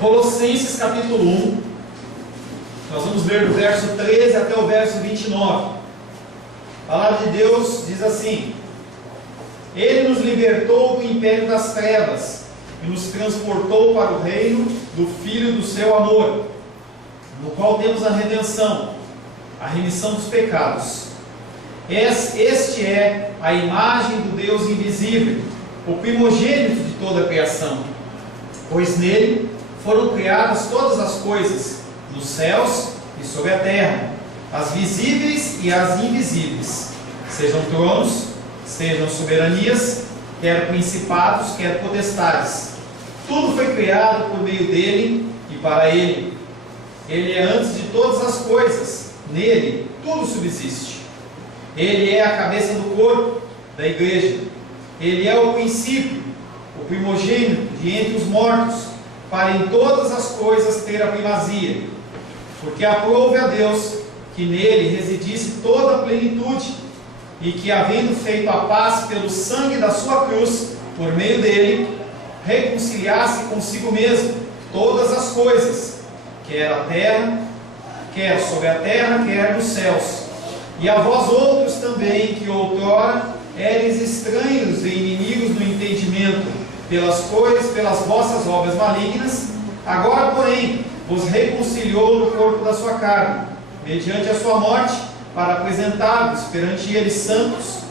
Colossenses capítulo 1, nós vamos ler do verso 13 até o verso 29. A palavra de Deus diz assim: Ele nos libertou do império das trevas e nos transportou para o reino do Filho do seu amor, no qual temos a redenção, a remissão dos pecados. Este é a imagem do Deus invisível, o primogênito de toda a criação, pois nele foram criadas todas as coisas, nos céus e sobre a terra, as visíveis e as invisíveis, sejam tronos, sejam soberanias, quer principados, quer potestades. Tudo foi criado por meio dele e para ele. Ele é antes de todas as coisas, nele tudo subsiste. Ele é a cabeça do corpo, da igreja. Ele é o princípio, o primogênito de entre os mortos, para em todas as coisas ter a primazia. Porque aprouve a Deus que nele residisse toda a plenitude, e que, havendo feito a paz pelo sangue da sua cruz, por meio dele, reconciliasse consigo mesmo todas as coisas, quer a terra, quer sobre a terra, quer nos céus. E a vós outros também, que outrora éreis estranhos e inimigos no entendimento, pelas vossas obras malignas, agora, porém, vos reconciliou no corpo da sua carne, mediante a sua morte, para apresentar-vos perante ele santos,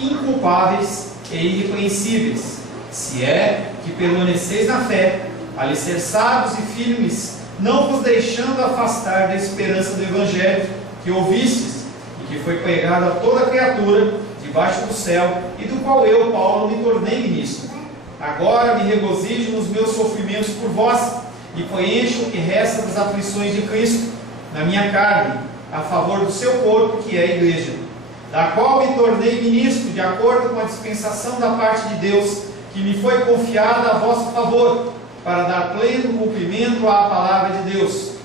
inculpáveis e irrepreensíveis, se é que permaneceis na fé, alicerçados e firmes, não vos deixando afastar da esperança do Evangelho que ouvistes, e que foi pregado a toda criatura debaixo do céu, e do qual eu, Paulo, me tornei ministro. Agora me regozijo nos meus sofrimentos por vós, e preencho o que resta das aflições de Cristo na minha carne, a favor do seu corpo, que é a igreja, da qual me tornei ministro, de acordo com a dispensação da parte de Deus, que me foi confiada a vosso favor, para dar pleno cumprimento à palavra de Deus.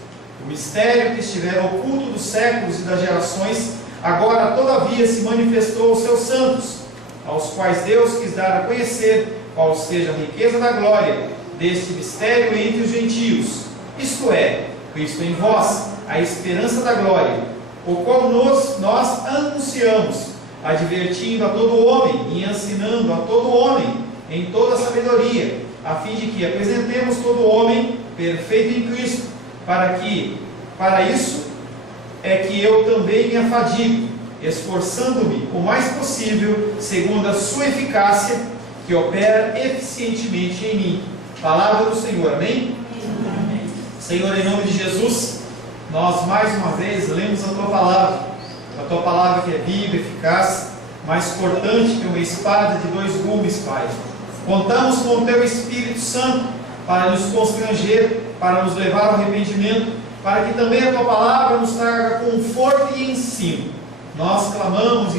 O mistério que estivera oculto dos séculos e das gerações, agora todavia se manifestou aos seus santos, aos quais Deus quis dar a conhecer qual seja a riqueza da glória deste mistério entre os gentios, isto é, Cristo em vós, a esperança da glória, o qual nós anunciamos, advertindo a todo homem e ensinando a todo homem em toda sabedoria, a fim de que apresentemos todo homem perfeito em Cristo, para isso é que eu também me afadigo, esforçando-me o mais possível, segundo a sua eficácia, que opera eficientemente em mim. Palavra do Senhor, amém? Amém. Senhor, em nome de Jesus, nós mais uma vez lemos a Tua palavra que é viva, eficaz, mais cortante que uma espada de dois gumes, Pai. Contamos com o Teu Espírito Santo para nos constranger, para nos levar ao arrependimento, para que também a Tua palavra nos traga conforto e ensino. Nós clamamos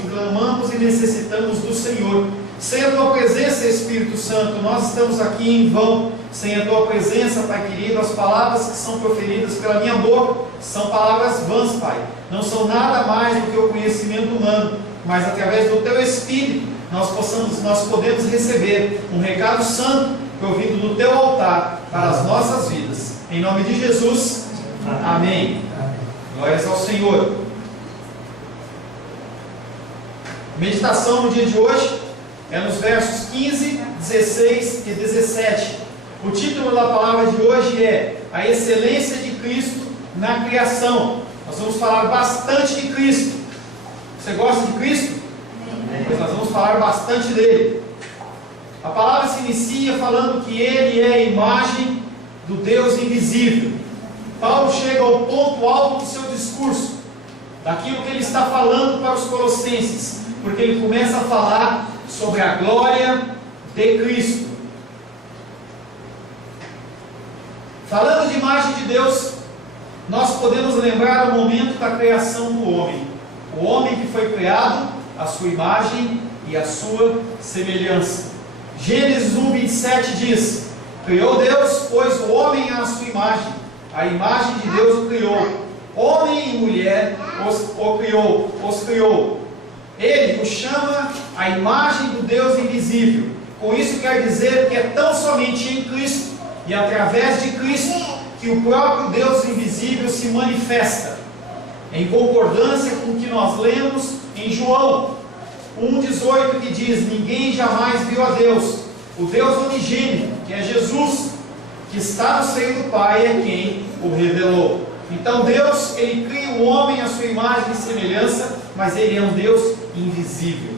e necessitamos do Senhor. Sem a Tua presença, Espírito Santo, nós estamos aqui em vão. Sem a Tua presença, Pai querido, as palavras que são proferidas pela minha boca são palavras vãs, Pai. Não são nada mais do que o conhecimento humano, mas através do Teu Espírito nós podemos receber um recado santo provindo do Teu altar para as nossas vidas. Em nome de Jesus, amém. Glórias ao Senhor. Meditação no dia de hoje é nos versos 15, 16 e 17. O título da palavra de hoje é A Excelência de Cristo na Criação. Nós vamos falar bastante de Cristo. Você gosta de Cristo? Pois nós vamos falar bastante dele. A palavra se inicia falando que ele é a imagem do Deus invisível. Paulo chega ao ponto alto do seu discurso, daquilo que ele está falando para os colossenses, porque ele começa a falar sobre a glória de Cristo. Falando de imagem de Deus, nós podemos lembrar o momento da criação do homem. O homem que foi criado à sua imagem e à sua semelhança. Gênesis 1:27 diz: Criou Deus, pois o homem à sua imagem, a imagem de Deus o criou, homem e mulher os criou. Ele o chama a imagem do Deus invisível. Com isso quer dizer que é tão somente em Cristo E através de Cristo que o próprio Deus invisível se manifesta, em concordância com o que nós lemos em João 1,18, que diz: ninguém jamais viu a Deus, o Deus unigênito, que é Jesus, que está no seio do Pai, é quem o revelou. Então Deus, Ele cria o homem à sua imagem e semelhança, mas Ele é um Deus invisível.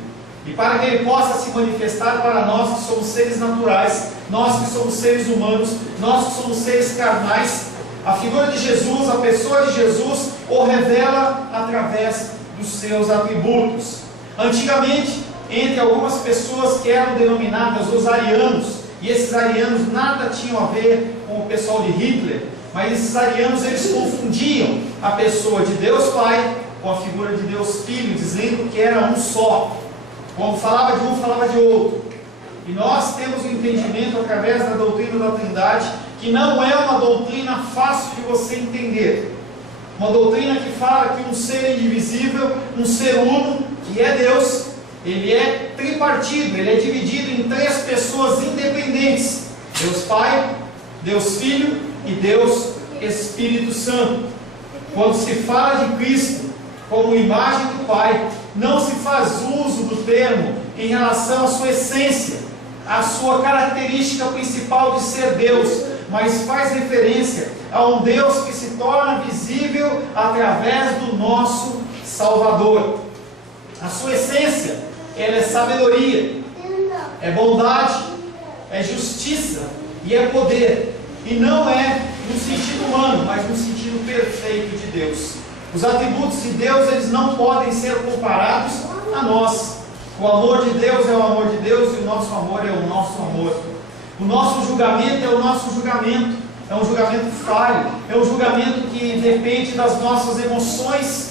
E para que Ele possa se manifestar para nós que somos seres naturais, nós que somos seres humanos, nós que somos seres carnais, a figura de Jesus, a pessoa de Jesus, o revela através dos seus atributos. Antigamente, entre algumas pessoas que eram denominadas os arianos, e esses arianos nada tinham a ver com o pessoal de Hitler, mas esses arianos, eles confundiam a pessoa de Deus Pai com a figura de Deus Filho, dizendo que era um só. Quando falava de um, falava de outro. E nós temos o entendimento através da doutrina da Trindade, que não é uma doutrina fácil de você entender. Uma doutrina que fala que um ser indivisível, um ser uno, que é Deus, ele é tripartido, ele é dividido em 3 pessoas independentes: Deus Pai, Deus Filho e Deus Espírito Santo. Quando se fala de Cristo como imagem do Pai, não se faz uso do termo em relação à sua essência, à sua característica principal de ser Deus, mas faz referência a um Deus que se torna visível através do nosso Salvador. A sua essência, ela é sabedoria, é bondade, é justiça e é poder. E não é no sentido humano, mas no sentido perfeito de Deus. Os atributos de Deus, eles não podem ser comparados a nós. O amor de Deus é o amor de Deus e o nosso amor é o nosso amor. O nosso julgamento é o nosso julgamento. É um julgamento falho, é um julgamento que depende das nossas emoções.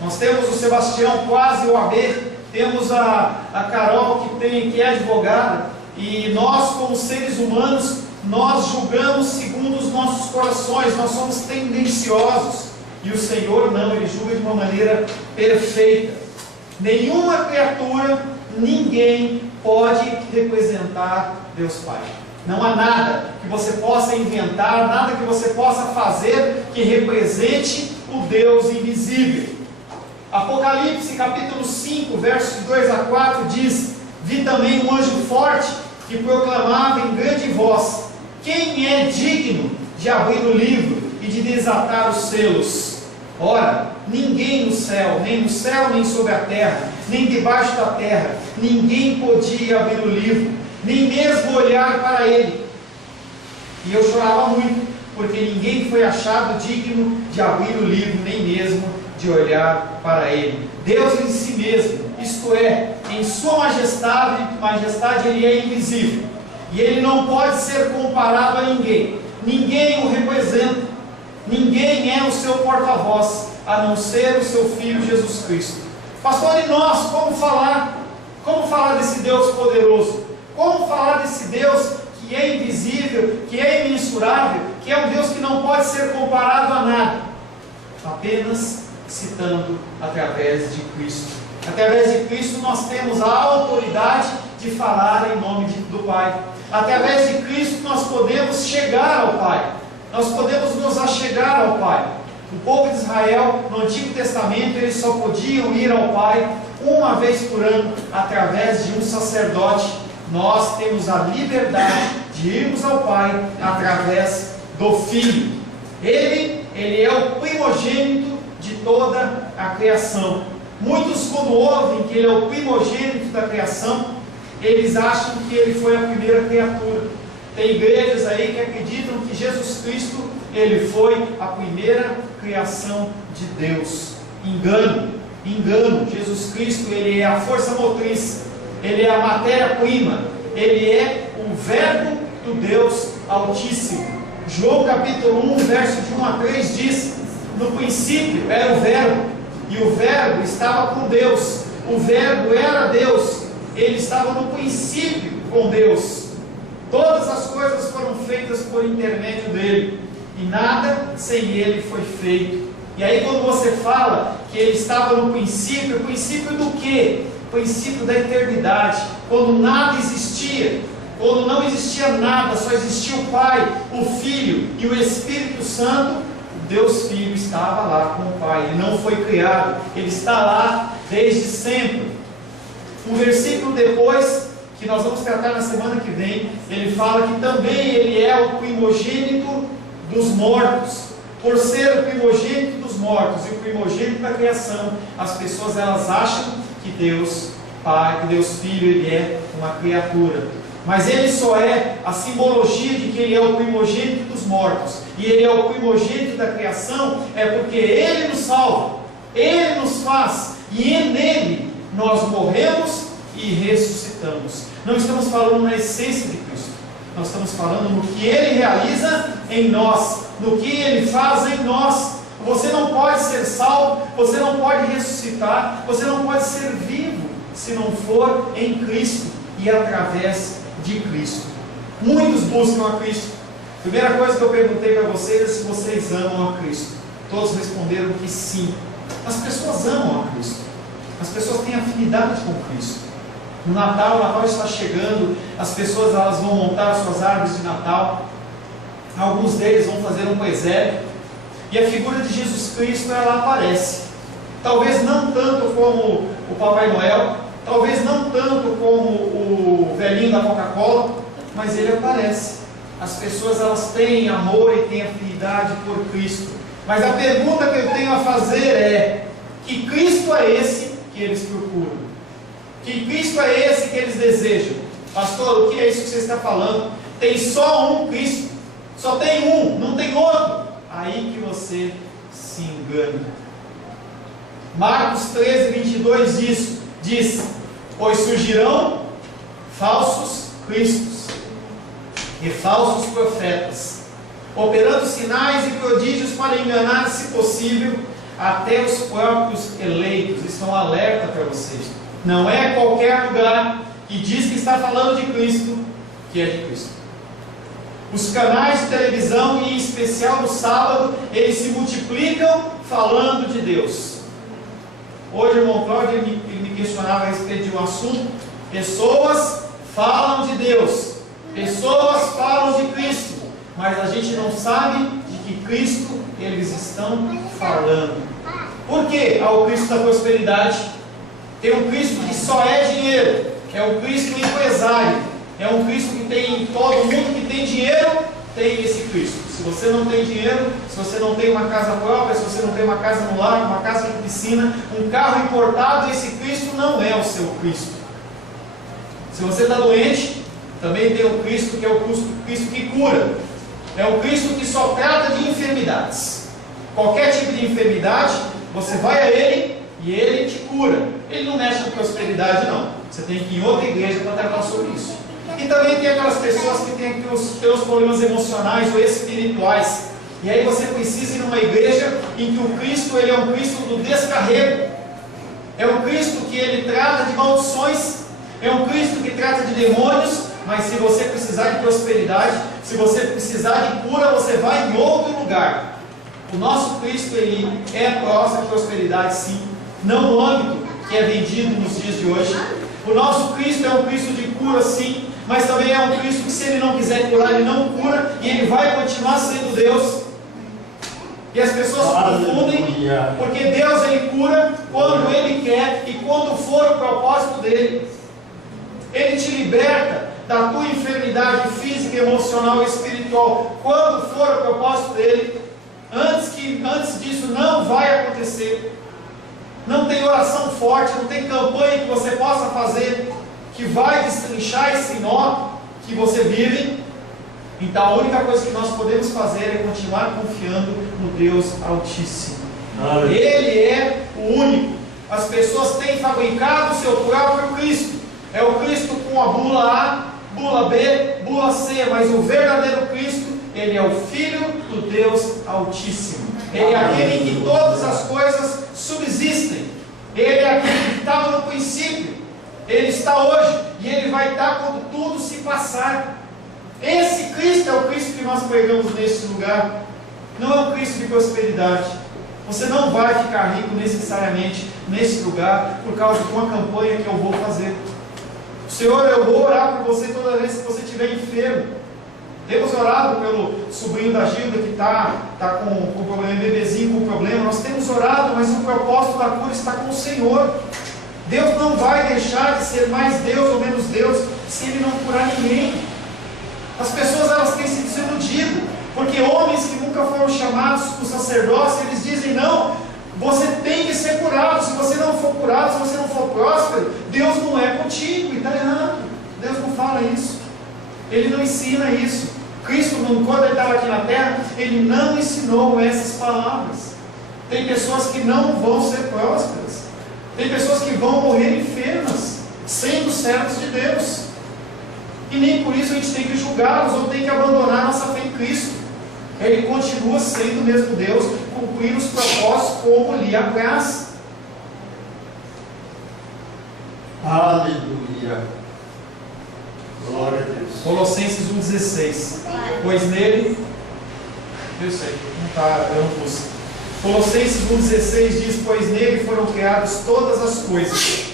Nós temos o Sebastião, quase o AB, temos a Carol, que é advogada, e nós, como seres humanos, nós julgamos segundo os nossos corações, nós somos tendenciosos, e o Senhor não, Ele julga de uma maneira perfeita. Nenhuma criatura, ninguém pode representar Deus Pai. Não há nada que você possa inventar, nada que você possa fazer que represente o Deus invisível. Apocalipse capítulo 5, versos 2 a 4 diz: vi também um anjo forte que proclamava em grande voz: quem é digno de abrir o livro e de desatar os selos? Ora, ninguém no céu, nem sobre a terra, nem debaixo da terra, ninguém podia abrir o livro, nem mesmo olhar para ele. E eu chorava muito, porque ninguém foi achado digno de abrir o livro, nem mesmo de olhar para ele. Deus em si mesmo, isto é, em sua majestade, ele é invisível, e ele não pode ser comparado a ninguém. Ninguém o representa, ninguém é o seu porta-voz, a não ser o seu Filho Jesus Cristo. Pastor, e nós, como falar? Como falar desse Deus poderoso? Como falar desse Deus que é invisível, que é imensurável, que é um Deus que não pode ser comparado a nada? Apenas citando através de Cristo. Através de Cristo nós temos a autoridade de falar em nome do Pai. Através de Cristo nós podemos chegar ao Pai. Nós podemos nos achegar ao Pai. O povo de Israel, no Antigo Testamento, eles só podiam ir ao Pai uma vez por ano, através de um sacerdote. Nós temos a liberdade de irmos ao Pai através do Filho. Ele é o primogênito de toda a criação. Muitos, quando ouvem que Ele é o primogênito da criação, eles acham que Ele foi a primeira criatura. Tem igrejas aí que acreditam que Jesus Cristo, Ele foi a primeira criação de Deus. Engano. Jesus Cristo, Ele é a força motriz, Ele é a matéria-prima, Ele é o verbo do Deus Altíssimo. João capítulo 1, verso de 1 a 3 diz: no princípio era o verbo, e o verbo estava com Deus, o verbo era Deus, Ele estava no princípio com Deus. Todas as coisas foram feitas por intermédio dele, e nada sem ele foi feito. E aí, quando você fala que ele estava no princípio, o princípio do quê? O princípio da eternidade, quando nada existia, quando não existia nada, só existia o Pai, o Filho e o Espírito Santo, o Deus Filho estava lá com o Pai, ele não foi criado, ele está lá desde sempre. Um versículo depois, que nós vamos tratar na semana que vem, ele fala que também ele é o primogênito dos mortos. Por ser o primogênito dos mortos e o primogênito da criação, as pessoas elas acham que Deus Pai, que Deus Filho, ele é uma criatura. Mas ele só é a simbologia de que ele é o primogênito dos mortos. E ele é o primogênito da criação, é porque ele nos salva, ele nos faz, e nele nós morremos e ressuscitamos. Não estamos falando na essência de Cristo, nós estamos falando no que ele realiza em nós, no que ele faz em nós. Você não pode ser salvo, você não pode ressuscitar, você não pode ser vivo se não for em Cristo e através de Cristo. Muitos buscam a Cristo. Primeira coisa que eu perguntei para vocês é se vocês amam a Cristo. Todos responderam que sim. As pessoas amam a Cristo, as pessoas têm afinidade com Cristo. No Natal, o Natal está chegando, as pessoas elas vão montar suas árvores de Natal, alguns deles vão fazer um presépio, e a figura de Jesus Cristo ela aparece. Talvez não tanto como o Papai Noel, talvez não tanto como o velhinho da Coca-Cola, mas ele aparece. As pessoas elas têm amor e têm afinidade por Cristo. Mas a pergunta que eu tenho a fazer é: que Cristo é esse que eles procuram? Que Cristo é esse que eles desejam? Pastor, o que é isso que você está falando? Tem só um Cristo, só tem um, não tem outro. Aí que você se engana. Marcos 13:22 diz: pois surgirão falsos cristos e falsos profetas, operando sinais e prodígios para enganar, se possível, até os próprios eleitos. Isso é um alerta para vocês. Não é qualquer lugar que diz que está falando de Cristo que é de Cristo. Os canais de televisão, e em especial no sábado, eles se multiplicam falando de Deus. Hoje o irmão Cláudio ele me questionava a respeito de um assunto. Pessoas falam de Deus, pessoas falam de Cristo, mas a gente não sabe de que Cristo eles estão falando. Por quê? Há o Cristo da prosperidade. Tem um Cristo que só é dinheiro, é um Cristo empresário, é um Cristo que tem, todo mundo que tem dinheiro tem esse Cristo. Se você não tem dinheiro, se você não tem uma casa própria, se você não tem uma casa no lar, uma casa com piscina, um carro importado, esse Cristo não é o seu Cristo. Se você está doente, também tem o Cristo que é o Cristo que cura. É o Cristo que só trata de enfermidades. Qualquer tipo de enfermidade, você vai a Ele e Ele te cura. Ele não mexe com prosperidade, não. Você tem que ir em outra igreja para tratar sobre isso. E também tem aquelas pessoas que têm os problemas emocionais ou espirituais. E aí você precisa ir numa igreja em que o Cristo ele é um Cristo do descarrego. É um Cristo que ele trata de maldições. É um Cristo que trata de demônios. Mas se você precisar de prosperidade, se você precisar de cura, você vai em outro lugar. O nosso Cristo ele é próximo de prosperidade, sim. Não no âmbito que é vendido nos dias de hoje. O nosso Cristo é um Cristo de cura, sim. Mas também é um Cristo que, se Ele não quiser curar, Ele não cura, e Ele vai continuar sendo Deus. E as pessoas confundem, porque Deus Ele cura quando Ele quer e quando for o propósito dEle. Ele te liberta da tua enfermidade física, emocional e espiritual quando for o propósito dEle. Antes disso não vai acontecer. Não tem oração forte, não tem campanha que você possa fazer que vai destrinchar esse nó que você vive. Então a única coisa que nós podemos fazer é continuar confiando no Deus Altíssimo. Ele é o único. As pessoas têm fabricado o seu próprio Cristo. É o Cristo com a bula A, bula B, bula C, mas o verdadeiro Cristo, Ele é o Filho do Deus Altíssimo. Ele é aquele em que todas as coisas subsistem. Ele é aquele que estava no princípio. Ele está hoje e Ele vai estar quando tudo se passar. Esse Cristo é o Cristo que nós pregamos neste lugar. Não é um Cristo de prosperidade. Você não vai ficar rico necessariamente nesse lugar por causa de uma campanha que eu vou fazer. Senhor, eu vou orar por você toda vez que você estiver enfermo. Temos orado pelo sobrinho da Gilda que está com problema, bebezinho com problema. Nós temos orado, mas o propósito da cura está com o Senhor. Deus não vai deixar de ser mais Deus ou menos Deus se Ele não curar ninguém. As pessoas, elas têm se desiludido, porque homens que nunca foram chamados para o sacerdócio, eles dizem: não, você tem que ser curado. Se você não for curado, se você não for próspero, Deus não é contigo. E está errado. Deus não fala isso. Ele não ensina isso. Cristo, quando Ele estava aqui na terra, Ele não ensinou essas palavras. Tem pessoas que não vão ser prósperas. Tem pessoas que vão morrer enfermas, sendo servos de Deus. E nem por isso a gente tem que julgá-los ou tem que abandonar nossa fé em Cristo. Ele continua sendo o mesmo Deus, cumprindo os propósitos como lhe apraz. Aleluia. Glória a Deus. Colossenses 1,16. Pois nele, eu sei, não está, eu não pus. Colossenses 1,16 diz: pois nele foram criadas todas as coisas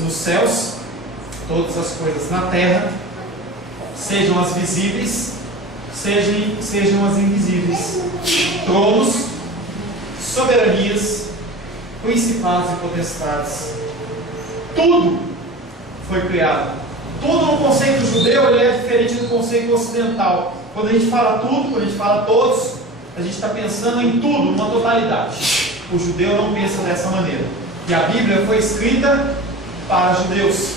nos céus, todas as coisas na terra, sejam as visíveis, sejam as invisíveis, tronos, soberanias, principados e potestades. Tudo foi criado. Tudo no conceito judeu ele é diferente do conceito ocidental. Quando a gente fala tudo, quando a gente fala todos, a gente está pensando em tudo, numa totalidade. O judeu não pensa dessa maneira. E a Bíblia foi escrita para judeus.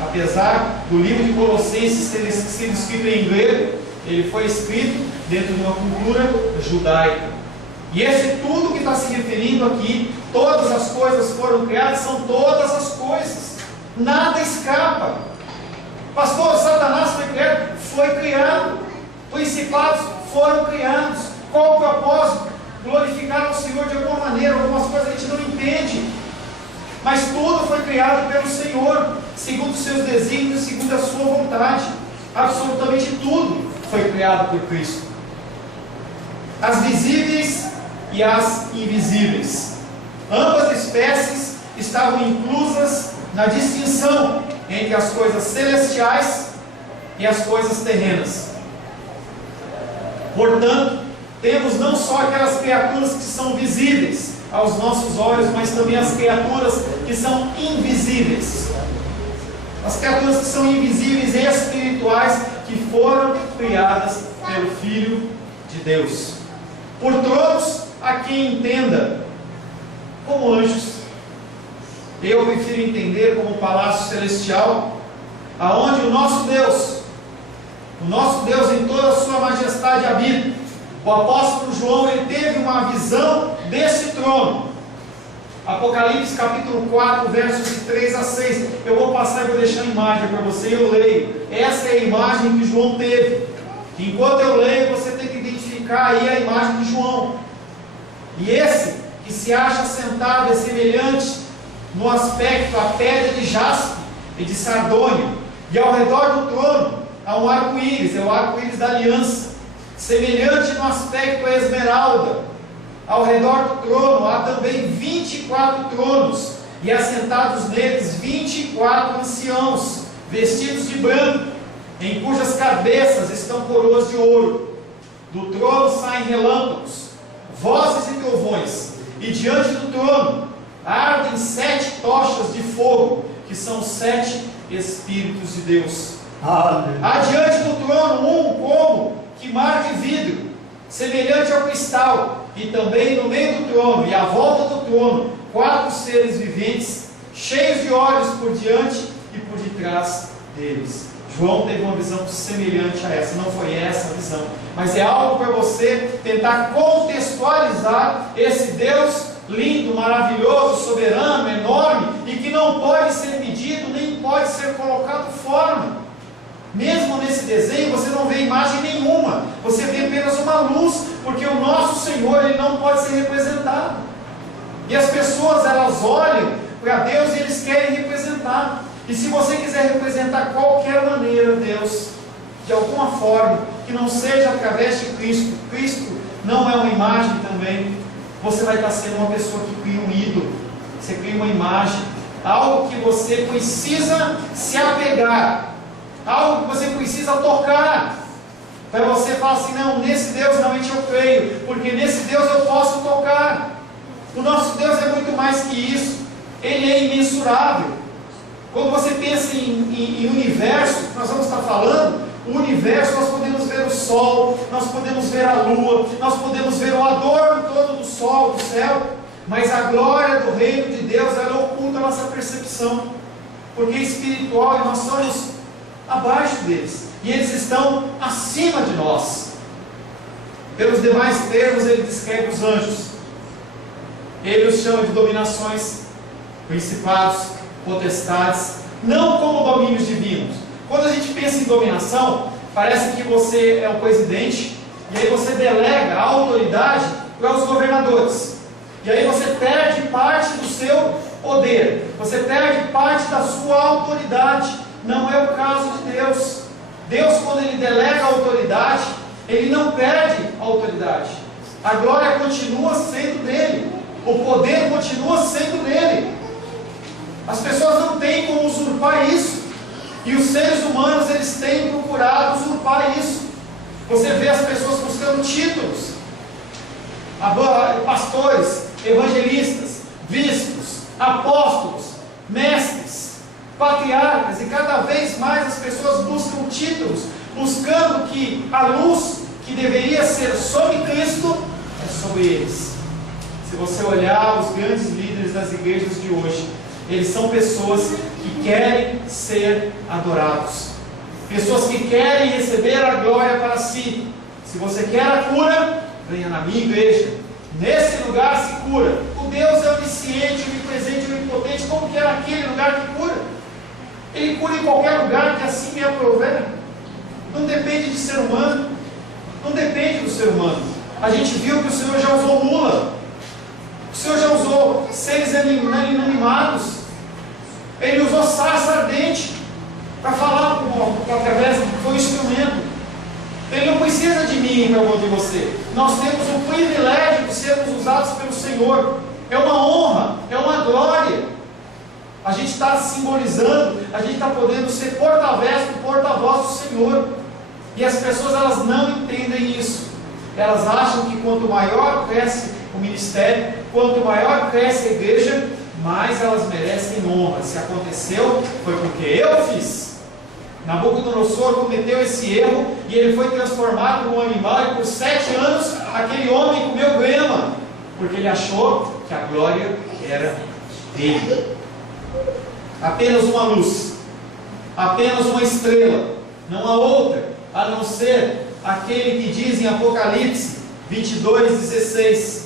Apesar do livro de Colossenses ter sido escrito em grego, ele foi escrito dentro de uma cultura judaica. E esse tudo que está se referindo aqui, todas as coisas foram criadas, são todas as coisas. Nada escapa. Pastor, Satanás foi criado. Principados foram criados. Qual o propósito? Glorificar o Senhor de alguma maneira. Algumas coisas a gente não entende. Mas tudo foi criado pelo Senhor, segundo os seus desígnios, segundo a sua vontade. Absolutamente tudo foi criado por Cristo. As visíveis e as invisíveis. Ambas espécies estavam inclusas na distinção entre as coisas celestiais e as coisas terrenas. Portanto, temos não só aquelas criaturas que são visíveis aos nossos olhos, mas também as criaturas que são invisíveis. As criaturas que são invisíveis e espirituais, que foram criadas pelo Filho de Deus. Por tronos, a quem entenda como anjos. Eu prefiro entender como palácio celestial, aonde o nosso Deus em toda a sua majestade habita. O apóstolo João, ele teve uma visão desse trono. Apocalipse capítulo 4, versos de 3 a 6. Eu vou passar e vou deixar a imagem para você e eu leio. Essa é a imagem que João teve. Enquanto eu leio, você tem que identificar aí a imagem de João. E esse que se acha sentado é semelhante no aspecto à pedra de jaspe e de sardônio. E ao redor do trono há um arco-íris, é o arco-íris da aliança. Semelhante no aspecto à esmeralda. Ao redor do trono há também 24 tronos, e assentados neles 24 anciãos, vestidos de branco, em cujas cabeças estão coroas de ouro. Do trono saem relâmpagos, vozes e trovões, e diante do trono ardem 7 tochas de fogo, que são 7 Espíritos de Deus. Adiante do trono como que mar de vidro, semelhante ao cristal, e também no meio do trono e à volta do trono 4 seres viventes, cheios de olhos por diante e por detrás deles. João teve uma visão semelhante a essa. Não foi essa a visão, mas é algo para você tentar contextualizar esse Deus lindo, maravilhoso, soberano, enorme, e que não pode ser medido, nem pode ser colocado forma. Mesmo nesse desenho você não vê imagem nenhuma, você vê apenas uma luz, porque o nosso Senhor, ele não pode ser representado. E as pessoas, elas olham para Deus e eles querem representar. E se você quiser representar qualquer maneira Deus, de alguma forma, que não seja através de Cristo, Cristo não é uma imagem também, você vai estar sendo uma pessoa que cria um ídolo, você cria uma imagem, algo que você precisa se apegar, algo que você precisa tocar, para você falar assim: não, nesse Deus realmente eu creio, porque nesse Deus eu posso tocar. O nosso Deus é muito mais que isso, Ele é imensurável. Quando você pensa em universo, nós vamos estar falando, o universo, nós podemos ver o sol, nós podemos ver a lua, nós podemos ver o adorno todo do sol, do céu, mas a glória do reino de Deus, ela oculta a nossa percepção, porque é espiritual e nós somos abaixo deles, e eles estão acima de nós. Pelos demais termos, ele descreve os anjos, ele os chama de dominações, principados, potestades, não como domínios divinos. Quando a gente pensa em dominação, parece que você é o presidente, e aí você delega a autoridade para os governadores, e aí você perde parte do seu poder, você perde parte da sua autoridade. Não é o caso de Deus. Deus, quando Ele delega a autoridade, Ele não perde a autoridade. A glória continua sendo dele, o poder continua sendo dele. As pessoas não têm como usurpar isso, e os seres humanos, eles têm procurado usurpar isso. Você vê as pessoas buscando títulos, pastores, evangelistas, bispos, apóstolos, mestres, patriarcas, e cada vez mais as pessoas buscam títulos, buscando que a luz que deveria ser sobre Cristo é sobre eles. Se você olhar os grandes líderes das igrejas de hoje, eles são pessoas que querem ser adorados, pessoas que querem receber a glória para si. Se você quer a cura, venha na minha igreja, nesse lugar se cura. O Deus é onisciente, onipresente, onipotente. Como que é naquele lugar que cura? Ele cura em qualquer lugar que assim me aprover. Não depende de ser humano, não depende do ser humano. A gente viu que o Senhor já usou mula, o Senhor já usou seres inanimados, Ele usou sarça ardente para falar através do instrumento. Ele não precisa de mim para ouvir você. Nós temos o privilégio de sermos usados pelo Senhor. É uma honra, é uma glória. A gente está simbolizando, a gente está podendo ser porta-voz do Senhor. E as pessoas, elas não entendem isso. Elas acham que quanto maior cresce o ministério, quanto maior cresce a igreja, mais elas merecem honra. Se aconteceu, foi porque eu fiz. Nabucodonosor cometeu esse erro e ele foi transformado num animal, e por 7 anos aquele homem comeu grama, porque ele achou que a glória era dele. Apenas uma luz, apenas uma estrela, não há outra, a não ser aquele que diz em Apocalipse 22:16: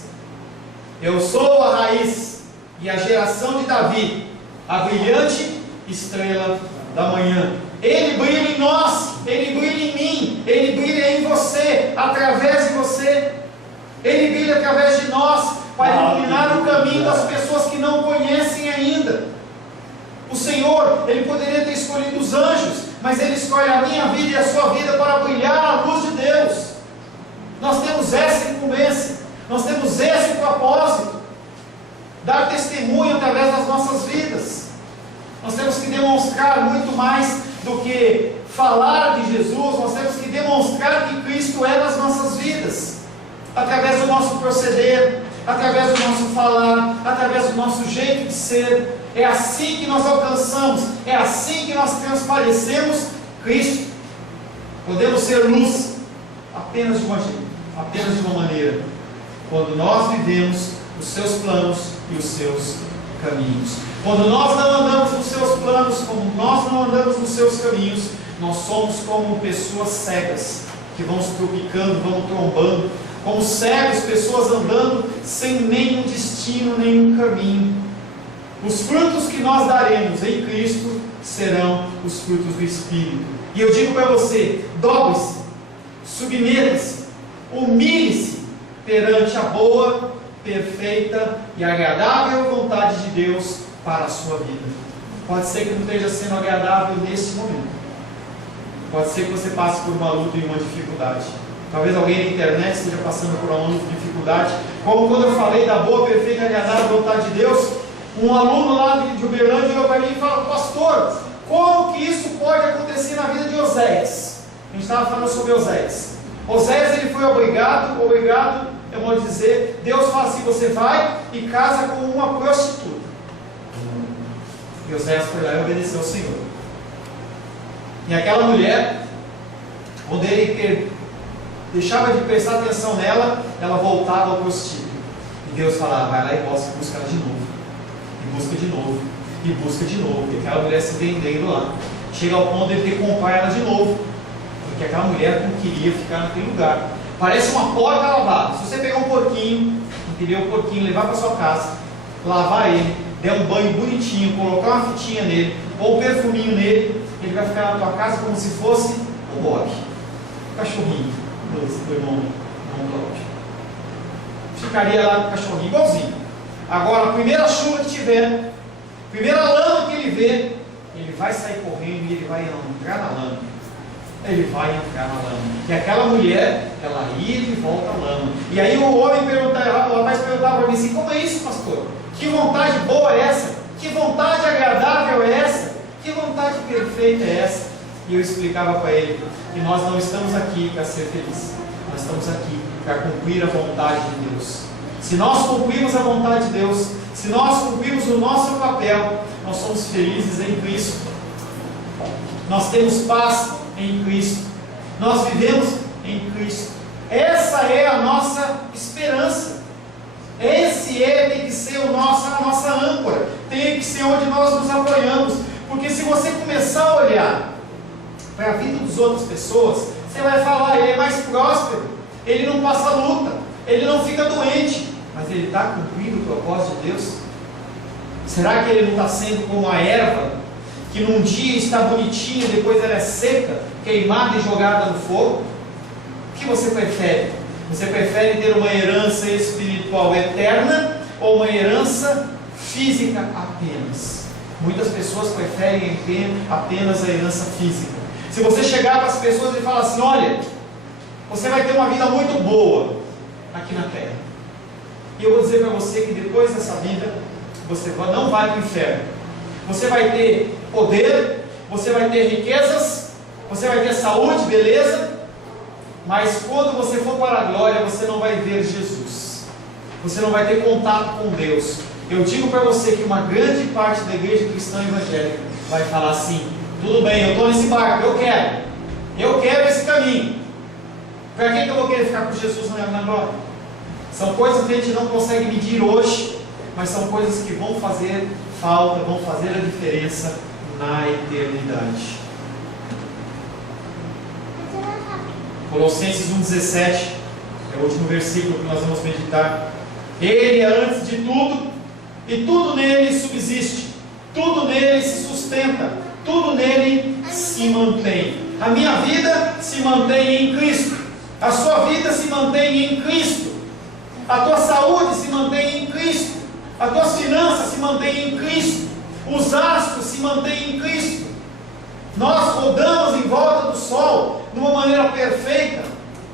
eu sou a raiz e a geração de Davi, a brilhante estrela da manhã. Ele brilha em nós, Ele brilha em mim, Ele brilha em você, através de você. Ele brilha através de nós, para iluminar o caminho das pessoas que não conhecem ainda. O Senhor, Ele poderia ter escolhido os anjos, mas Ele escolhe a minha vida e a sua vida para brilhar a luz de Deus. Nós temos essa incumbência, nós temos esse propósito, dar testemunho através das nossas vidas. Nós temos que demonstrar muito mais do que falar de Jesus. Nós temos que demonstrar que Cristo é nas nossas vidas, através do nosso proceder, através do nosso falar, através do nosso jeito de ser. É assim que nós alcançamos, é assim que nós transparecemos Cristo. Podemos ser luz apenas de uma maneira: quando nós vivemos os seus planos e os seus caminhos. Quando nós não andamos nos seus planos, como nós não andamos nos seus caminhos, nós somos como pessoas cegas, que vão se tropicando, vão trombando, como cegos, pessoas andando sem nenhum destino, nenhum caminho. Os frutos que nós daremos em Cristo serão os frutos do Espírito. E eu digo para você: dobre-se, submeta-se, humilhe-se perante a boa, perfeita e agradável vontade de Deus para a sua vida. Pode ser que não esteja sendo agradável nesse momento, pode ser que você passe por uma luta e uma dificuldade. Talvez alguém na internet esteja passando por uma luta e dificuldade, como quando eu falei da boa, perfeita e agradável vontade de Deus. Um aluno lá de Uberlândia chegou para mim e falou: pastor, como que isso pode acontecer na vida de Oséias? A gente estava falando sobre Oséias. Oséias, ele foi obrigado, eu vou dizer, Deus fala assim: você vai e casa com uma prostituta. E Oséias foi lá e obedeceu ao Senhor. E aquela mulher, quando ele deixava de prestar atenção nela, ela voltava ao prostíbulo. E Deus falava: vai lá e busca ela de novo. E busca de novo. E busca de novo. E aquela mulher se vendendo lá. Chega ao ponto de ele ter que comprar ela de novo. Porque aquela mulher não queria ficar naquele lugar. Parece uma porca lavada. Se você pegar um porquinho, entendeu? O porquinho, levar para sua casa, lavar ele, der um banho bonitinho, colocar uma fitinha nele, ou um perfuminho nele, ele vai ficar na tua casa como se fosse um bode. Cachorrinho do irmão Cláudio. Ficaria lá com o cachorrinho igualzinho. Agora, a primeira chuva que tiver, primeira lama que ele vê, ele vai sair correndo e ele vai entrar na lama. Ele vai entrar na lama. E aquela mulher, ela ia de volta à lama. E aí o homem perguntava, o rapaz perguntava para mim assim: como é isso, pastor? Que vontade boa é essa? Que vontade agradável é essa? Que vontade perfeita é essa? E eu explicava para ele que nós não estamos aqui para ser felizes. Nós estamos aqui para cumprir a vontade de Deus. Se nós cumprirmos a vontade de Deus, se nós cumprirmos o nosso papel, nós somos felizes em Cristo. Nós temos paz em Cristo. Nós vivemos em Cristo. Essa é a nossa esperança. Tem que ser a nossa âncora. Tem que ser onde nós nos apoiamos. Porque se você começar a olhar para a vida das outras pessoas, você vai falar: ele é mais próspero, ele não passa luta, ele não fica doente, mas ele está cumprindo o propósito de Deus? Será que ele não está sendo como a erva, que num dia está bonitinha, depois ela é seca, queimada e jogada no fogo? O que você prefere? Você prefere ter uma herança espiritual eterna ou uma herança física apenas? Muitas pessoas preferem apenas a herança física. Se você chegar para as pessoas e falar assim: olha, você vai ter uma vida muito boa aqui na terra, e eu vou dizer para você que depois dessa vida, você não vai para o inferno. Você vai ter poder, você vai ter riquezas, você vai ter saúde, beleza, mas quando você for para a glória, você não vai ver Jesus, você não vai ter contato com Deus. Eu digo para você que uma grande parte da igreja cristã evangélica vai falar assim: tudo bem, eu estou nesse barco, eu quero esse caminho. Para que eu vou querer ficar com Jesus na glória? São coisas que a gente não consegue medir hoje, mas são coisas que vão fazer falta, vão fazer a diferença na eternidade. Colossenses 1,17 é o último versículo que nós vamos meditar. Ele é antes de tudo, e tudo nele subsiste, tudo nele se sustenta, tudo nele se mantém. A minha vida se mantém em Cristo, a sua vida se mantém em Cristo, a tua saúde se mantém em Cristo, as tuas finanças se mantêm em Cristo, os astros se mantêm em Cristo. Nós rodamos em volta do Sol de uma maneira perfeita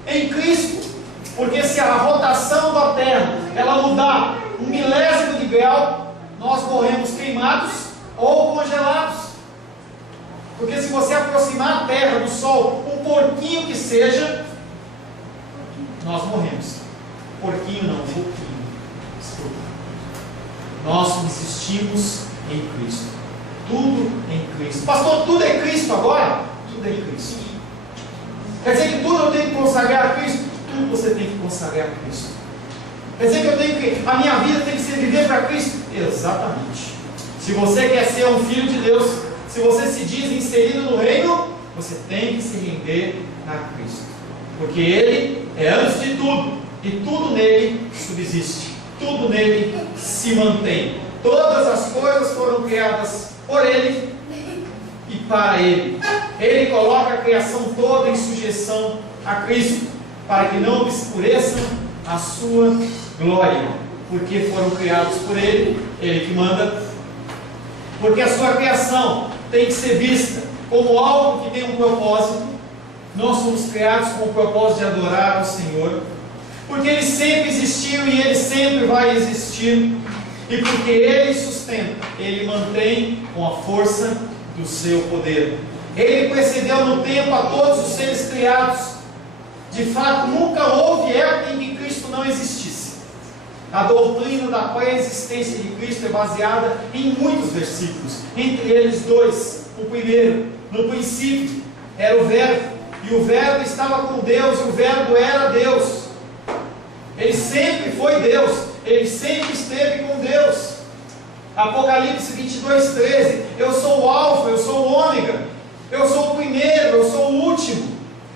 em Cristo, porque se a rotação da Terra ela mudar 1/1000 de grau, nós morremos queimados ou congelados. Porque se você aproximar a Terra do Sol um pouquinho que seja, nós morremos. Porquinho não, pouquinho. Desculpa. Nós subsistimos em Cristo. Tudo em Cristo. Pastor, tudo é Cristo agora? Tudo é Cristo. Quer dizer que tudo eu tenho que consagrar a Cristo? Tudo você tem que consagrar a Cristo. Quer dizer que a minha vida tem que ser viver para Cristo? Exatamente. Se você quer ser um filho de Deus, se você se diz inserido no reino, você tem que se render a Cristo. Porque Ele é antes de tudo, e tudo nele subsiste, tudo nele se mantém. Todas as coisas foram criadas por Ele e para Ele. Ele coloca a criação toda em sujeição a Cristo, para que não obscureçam a sua glória, porque foram criados por Ele, Ele que manda. Porque a sua criação tem que ser vista como algo que tem um propósito. Nós somos criados com o propósito de adorar o Senhor, porque Ele sempre existiu e Ele sempre vai existir. E porque Ele sustenta, Ele mantém com a força do seu poder. Ele precedeu no tempo a todos os seres criados. De fato, nunca houve época em que Cristo não existisse. A doutrina da pré-existência de Cristo é baseada em muitos versículos, entre eles dois. O primeiro, no princípio, era o Verbo, e o Verbo estava com Deus, e o Verbo era Deus. Ele sempre foi Deus, ele sempre esteve com Deus. Apocalipse 22:13, eu sou o Alfa, eu sou o Ômega, eu sou o primeiro, eu sou o último,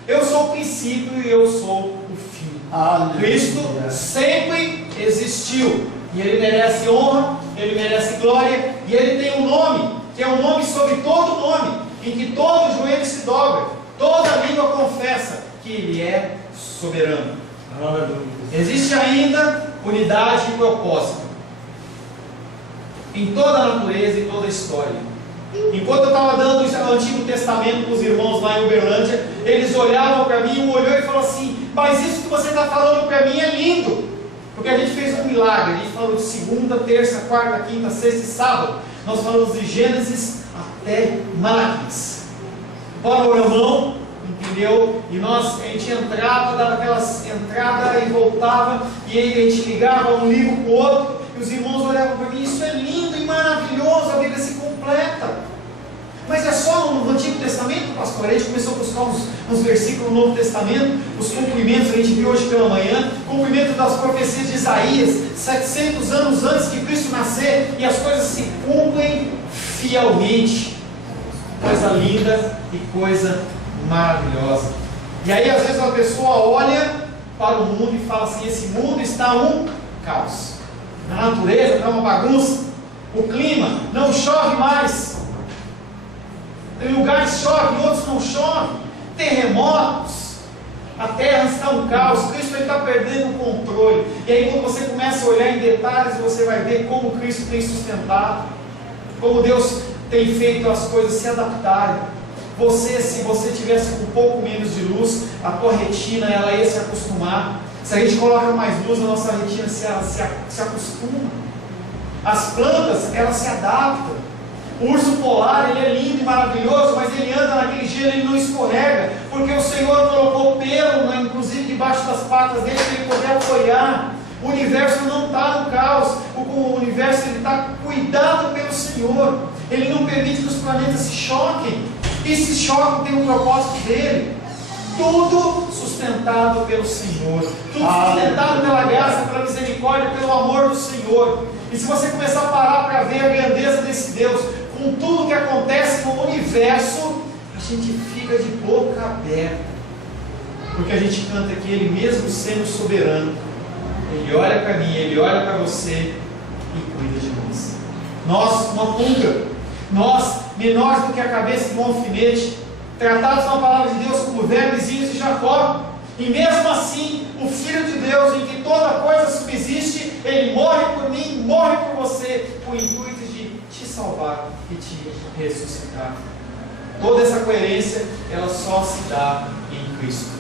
eu sou o princípio e eu sou o fim. Aleluia. Cristo sempre existiu, e Ele merece honra, Ele merece glória, e Ele tem um nome, que é um nome sobre todo nome, em que todo joelho se dobra, toda língua confessa que Ele é soberano. Aleluia. Existe ainda unidade e propósito em toda a natureza e toda a história. Enquanto eu estava dando o Antigo Testamento para os irmãos lá em Uberlândia, eles olhavam para mim, um olhou e falou assim: mas isso que você está falando para mim é lindo, porque a gente fez um milagre. A gente falou de segunda, terça, quarta, quinta, sexta e sábado. Nós falamos de Gênesis até Malaquias. Paulo Ramão, entendeu? E a gente entrava, dava aquelas entradas e voltava, e aí a gente ligava um livro com o outro, e os irmãos olhavam para mim: isso é lindo e maravilhoso, a Bíblia se completa. Mas é só no Antigo Testamento, pastor? A gente começou a buscar uns versículos no Novo Testamento, os cumprimentos, a gente viu hoje pela manhã, cumprimento das profecias de Isaías, 700 anos antes de Cristo nascer, e as coisas se cumprem fielmente. Coisa linda e coisa maravilhosa. E aí às vezes a pessoa olha para o mundo e fala assim: esse mundo está um caos, a natureza está uma bagunça, o clima não chove mais, em lugares chove, em outros não chove, terremotos, a terra está um caos, Cristo está perdendo o controle. E aí quando você começa a olhar em detalhes, você vai ver como Cristo tem sustentado, como Deus tem feito as coisas se adaptarem. Se você tivesse um pouco menos de luz, a tua retina ela ia se acostumar. Se a gente coloca mais luz, a nossa retina se acostuma. As plantas, elas se adaptam. O urso polar, ele é lindo e maravilhoso, mas ele anda naquele gelo, ele não escorrega, porque o Senhor colocou pelo, inclusive debaixo das patas dele, para ele poder apoiar. O universo não está no caos, o universo está cuidado pelo Senhor. Ele não permite que os planetas se choquem, e se chocam tem um propósito dele. Tudo sustentado pelo Senhor, tudo sustentado pela graça, pela misericórdia, pelo amor do Senhor. E se você começar a parar para ver a grandeza desse Deus, com tudo que acontece no universo, a gente fica de boca aberta, porque a gente canta que Ele mesmo sendo soberano, Ele olha para mim, Ele olha para você e cuida de nós. Nós, uma pulga, nós, menores do que a cabeça de um alfinete, tratados na palavra de Deus como vermezinhos de Jacó, e mesmo assim, o Filho de Deus, em que toda coisa subsiste, Ele morre por mim, morre por você, com o intuito de te salvar e te ressuscitar. Toda essa coerência, ela só se dá em Cristo.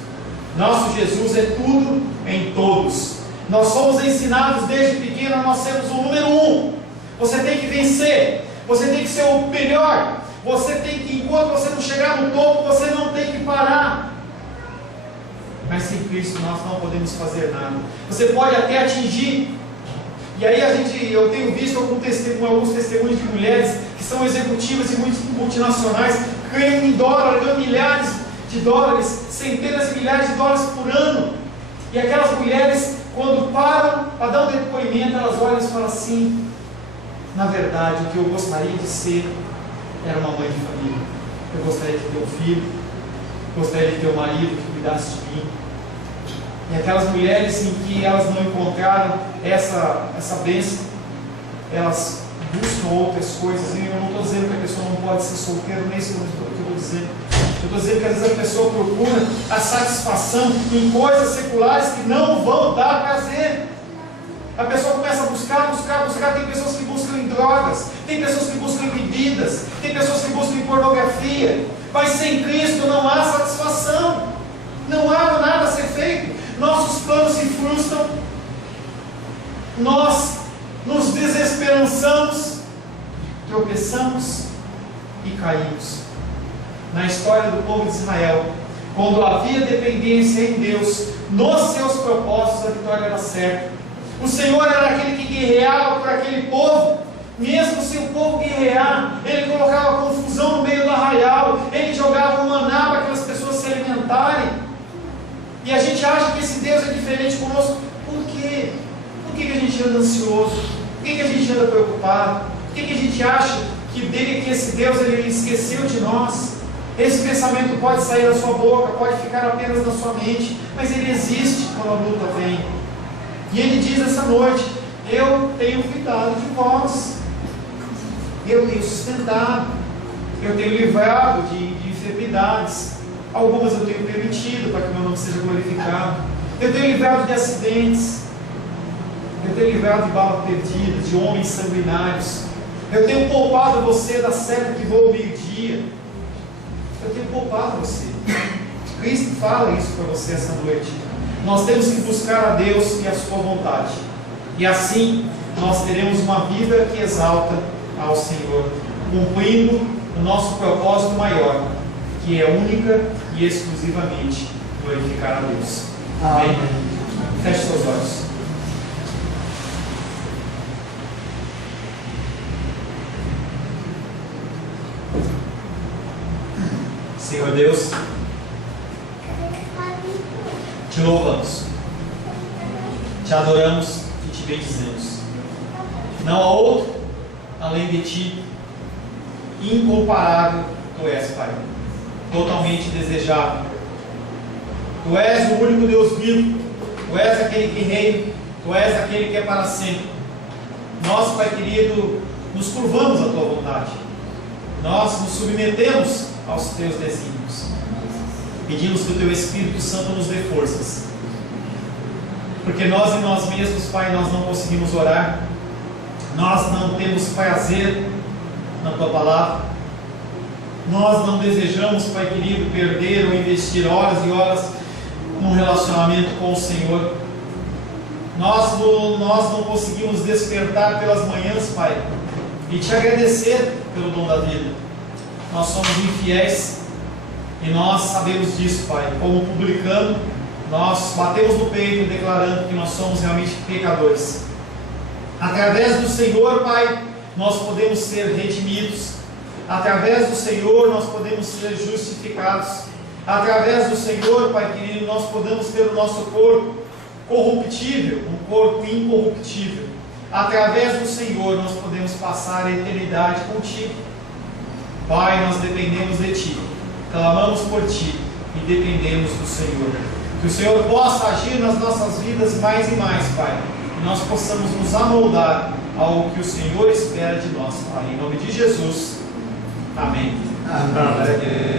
Nosso Jesus é tudo em todos. Nós somos ensinados desde pequeno a nós sermos o número 1. Você tem que vencer, você tem que ser o melhor, você tem que, enquanto você não chegar no topo, você não tem que parar. Mas sem Cristo nós não podemos fazer nada. Você pode até atingir. E aí eu tenho visto alguns testemunhos de mulheres que são executivas e multinacionais, ganham em dólar, ganham milhares de dólares, centenas de milhares de dólares por ano. E aquelas mulheres, quando param para dar um depoimento, elas olham e falam assim: na verdade, o que eu gostaria de ser era uma mãe de família. Eu gostaria de ter um filho, gostaria de ter um marido que cuidasse de mim. E aquelas mulheres em que elas não encontraram essa bênção, elas buscam outras coisas. E eu não estou dizendo que a pessoa não pode ser solteira, nem isso que eu estou dizendo. Eu estou dizendo que às vezes a pessoa procura a satisfação em coisas seculares que não vão dar prazer. A pessoa começa a buscar. Tem pessoas que buscam em drogas, tem pessoas que buscam em bebidas, tem pessoas que buscam em pornografia. Mas sem Cristo não há satisfação, não há nada a ser feito. Nossos planos se frustram, nós nos desesperançamos, tropeçamos e caímos. Na história do povo de Israel, quando havia dependência em Deus, nos seus propósitos, a vitória era certa. O Senhor era aquele que guerreava por aquele povo. Mesmo se o povo guerrear, Ele colocava confusão no meio do arraial, Ele jogava o maná para aquelas pessoas se alimentarem. E a gente acha que esse Deus é diferente conosco. Por quê? Por que a gente anda ansioso? Por que a gente anda preocupado? Por que a gente acha que esse Deus ele esqueceu de nós? Esse pensamento pode sair da sua boca, pode ficar apenas na sua mente, mas ele existe quando a luta vem. E Ele diz essa noite: eu tenho cuidado de vós, eu tenho sustentado, eu tenho livrado de enfermidades, algumas eu tenho permitido para que o meu nome seja glorificado, eu tenho livrado de acidentes, eu tenho livrado de balas perdidas, de homens sanguinários, eu tenho poupado você da seta que voa ao meio-dia, eu tenho poupado você. Cristo fala isso para você essa noite. Nós temos que buscar a Deus e a sua vontade, e assim nós teremos uma vida que exalta ao Senhor, cumprindo o nosso propósito maior, que é única e exclusivamente glorificar a Deus. Amém? Feche seus olhos. Senhor Deus, te louvamos, te adoramos e te bendizemos. Não há outro além de ti, incomparável tu és, Pai, totalmente desejável. Tu és o único Deus vivo, tu és aquele que reina, tu és aquele que é para sempre. Nós, Pai querido, nos curvamos à tua vontade, nós nos submetemos aos teus desígnios, pedimos que o teu Espírito Santo nos dê forças, porque nós em nós mesmos, Pai, nós não conseguimos orar, nós não temos prazer na tua palavra, nós não desejamos, Pai querido, perder ou investir horas e horas num relacionamento com o Senhor. Nós não conseguimos despertar pelas manhãs, Pai, e te agradecer pelo dom da vida. Nós somos infiéis e nós sabemos disso, Pai. Como publicano, nós batemos no peito declarando que nós somos realmente pecadores. Através do Senhor, Pai, nós podemos ser redimidos. Através do Senhor, nós podemos ser justificados. Através do Senhor, Pai querido, nós podemos ter o nosso corpo corruptível, um corpo incorruptível. Através do Senhor, nós podemos passar a eternidade contigo. Pai, nós dependemos de Ti, clamamos por Ti e dependemos do Senhor. Que o Senhor possa agir nas nossas vidas mais e mais, Pai, e nós possamos nos amoldar ao que o Senhor espera de nós, Pai. Em nome de Jesus, amém. Amém.